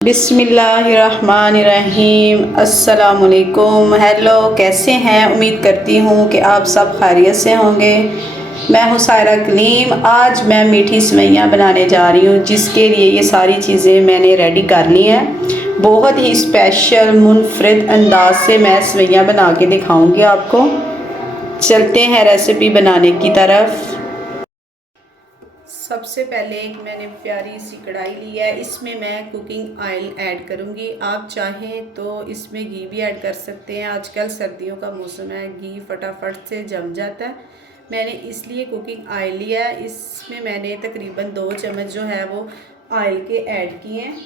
बिस्मिल्लाहिर्रहमानिर्रहीम। अस्सलामुअलैकुम। हेलो, कैसे हैं? उम्मीद करती हूँ कि आप सब खैरियत से होंगे। मैं हूँ सायरा कलीम। आज मैं मीठी सेवइयाँ बनाने जा रही हूँ, जिसके लिए ये सारी चीज़ें मैंने रेडी कर ली हैं। बहुत ही स्पेशल मुनफरिद अंदाज से मैं सेवइयाँ बना के दिखाऊँगी आपको। चलते हैं रेसिपी बनाने की तरफ। सबसे पहले एक मैंने प्यारी सी कढ़ाई ली है, इसमें मैं कुकिंग ऑयल ऐड करूँगी। आप चाहें तो इसमें घी भी ऐड कर सकते हैं। आजकल सर्दियों का मौसम है, घी फटाफट से जम जाता है। मैंने इसलिए कुकिंग ऑयल लिया है। इसमें मैंने तकरीबन 2 चम्मच जो है वो ऑयल के ऐड किए हैं।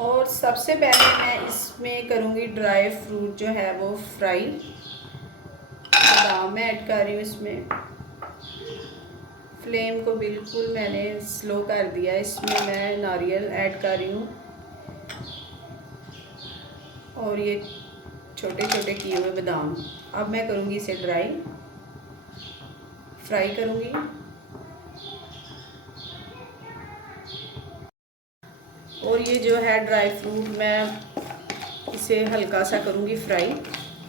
और सबसे पहले मैं इसमें करूँगी ड्राई फ्रूट जो है वो फ्राई। बादाम मैं ऐड कर रही हूँ इसमें। फ्लेम को बिल्कुल मैंने स्लो कर दिया। इसमें मैं नारियल ऐड कर रही हूँ और ये छोटे छोटे किए हुए बादाम। अब मैं करूँगी इसे फ्राई करूँगी। और ये जो है ड्राई फ्रूट, मैं इसे हल्का सा करूँगी फ्राई।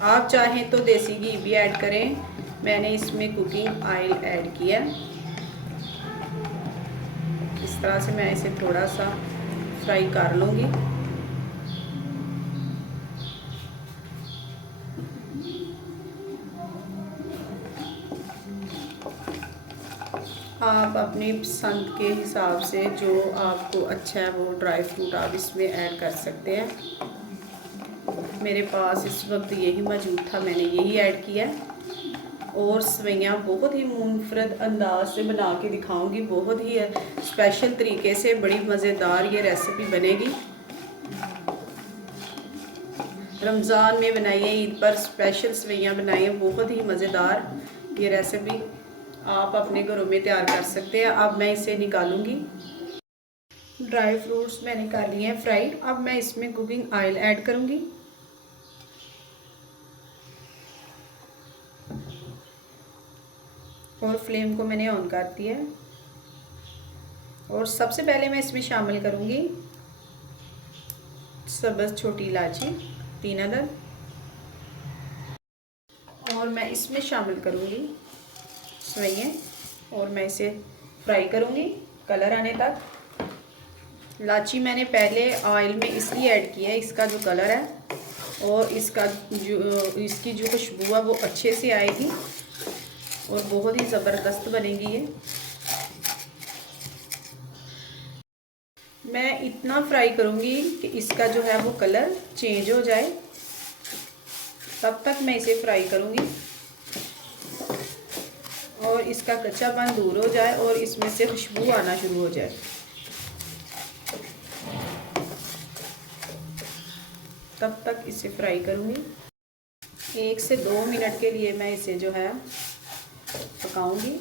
आप चाहें तो देसी घी भी ऐड करें। मैंने इसमें कुकिंग ऑयल ऐड किया। इस तरह से मैं इसे थोड़ा सा फ्राई कर लूँगी। आप अपनी पसंद के हिसाब से जो आपको अच्छा है वो ड्राई फ्रूट आप इसमें ऐड कर सकते हैं। मेरे पास इस वक्त यही मौजूद था, मैंने यही ऐड किया। और सेवइयाँ बहुत ही मुनफरद अंदाज से बना के दिखाऊंगी। बहुत ही स्पेशल तरीके से बड़ी मज़ेदार ये रेसिपी बनेगी। रमज़ान में बनाइए, ईद पर स्पेशल सेवइयाँ बनाइए। बहुत ही मज़ेदार ये रेसिपी आप अपने घरों में तैयार कर सकते हैं। अब मैं इसे निकालूंगी। ड्राई फ्रूट्स मैंने कर लिए हैं फ्राई। अब मैं इसमें कुकिंग ऑयल ऐड करूंगी। और फ्लेम को मैंने ऑन कर दिया है। और सबसे पहले मैं इसमें शामिल करूंगी सब्ज़ छोटी इलायची 3 अदद। और मैं इसमें शामिल करूंगी सेवइयाँ और मैं इसे फ्राई करूंगी कलर आने तक। इलायची मैंने पहले ऑयल में इसलिए ऐड किया है, इसका जो कलर है और इसकी जो खुशबू है वो अच्छे से आएगी और बहुत ही ज़बरदस्त बनेगी ये। मैं इतना फ्राई करूँगी कि इसका जो है वो कलर चेंज हो जाए, तब तक मैं इसे फ्राई करूँगी और इसका कच्चापन दूर हो जाए और इसमें से खुशबू आना शुरू हो जाए। तब तक इसे फ्राई करूँगी। 1 से 2 मिनट के लिए मैं इसे जो है पकाऊंगी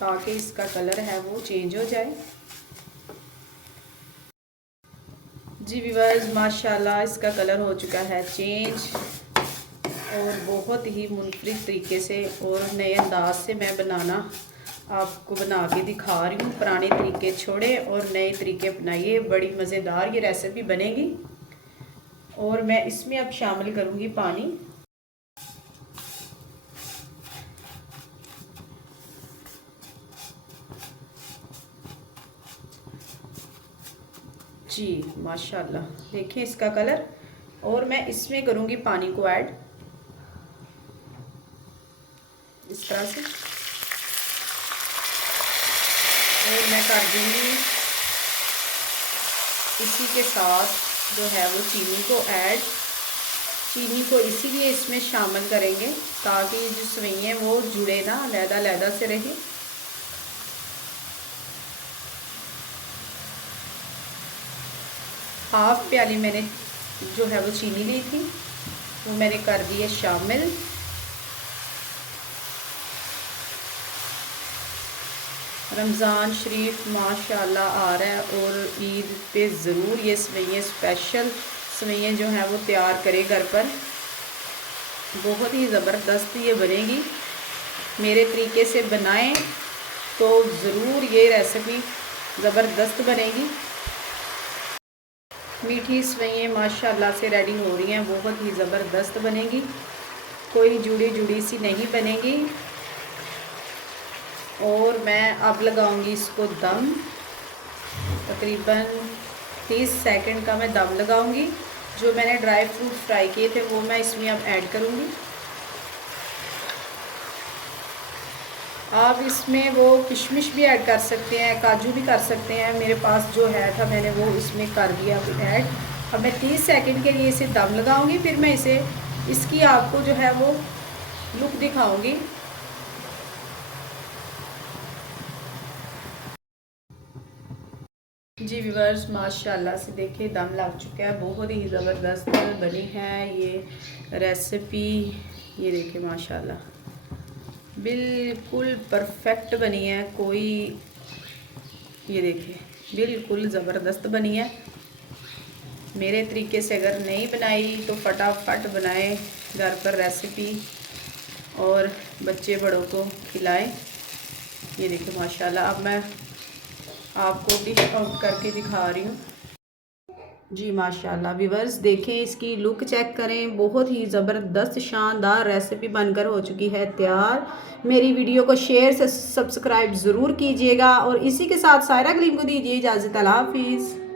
ताकि इसका कलर है वो चेंज हो जाए। जी व्यूअर्स, माशाल्लाह इसका कलर हो चुका है चेंज और बहुत ही मुनफरिद तरीके से और नए अंदाज से मैं आपको बना के दिखा रही हूँ। पुराने तरीके छोड़े और नए तरीके अपनाइए, बड़ी मज़ेदार ये रेसिपी बनेगी। और मैं इसमें अब शामिल करूँगी पानी। जी माशाल्लाह, देखिए इसका कलर। और मैं इसमें करूँगी पानी को ऐड इस तरह से। और मैं कर दूँगी इसी के साथ जो है वो चीनी को ऐड। चीनी को इसीलिए इसमें शामिल करेंगे ताकि जो सेवइयाँ वो जुड़े ना, अलग-अलग से रहे। हाफ प्याली मैंने जो है वो चीनी ली थी, वो मैंने कर दी है शामिल। रमज़ान शरीफ माशाल्लाह आ रहा है और ईद पे ज़रूर ये सेवइयाँ स्पेशल सेवइयाँ जो हैं वो तैयार करें घर पर। बहुत ही ज़बरदस्त ये बनेगी। मेरे तरीके से बनाएं तो ज़रूर ये रेसिपी ज़बरदस्त बनेगी। मीठी सेवइयाँ माशाल्लाह से रेडी हो रही हैं, बहुत ही ज़बरदस्त बनेगी, कोई जुड़ी जुड़ी सी नहीं बनेगी। और मैं अब लगाऊंगी इसको दम, तकरीबन 30 सेकंड का मैं दम लगाऊंगी। जो मैंने ड्राई फ्रूट फ्राई किए थे वो मैं इसमें अब ऐड करूंगी। आप इसमें वो किशमिश भी ऐड कर सकते हैं, काजू भी कर सकते हैं। मेरे पास जो है था मैंने वो इसमें कर दिया ऐड। अब मैं 30 सेकंड के लिए इसे दम लगाऊंगी, फिर मैं इसकी आपको जो है वो लुक दिखाऊंगी। जी व्यूअर्स, माशाल्लाह से देखिए दम लग चुका है, बहुत ही ज़बरदस्त बनी है ये रेसिपी। ये देखिए माशाल्लाह बिल्कुल परफेक्ट बनी है, कोई ये देखिए बिल्कुल ज़बरदस्त बनी है। मेरे तरीके से अगर नहीं बनाई तो फटाफट बनाए घर पर रेसिपी और बच्चे बड़ों को खिलाएं। ये देखिए माशाल्लाह, अब मैं आपको डिश आउट करके दिखा रही हूँ। जी माशाल्लाह व्यूअर्स, देखें इसकी लुक चेक करें, बहुत ही ज़बरदस्त शानदार रेसिपी बनकर हो चुकी है तैयार। मेरी वीडियो को शेयर से सब्सक्राइब ज़रूर कीजिएगा और इसी के साथ सायरा कलीम को दीजिए इजाज़त। अल्लाह हाफिज़।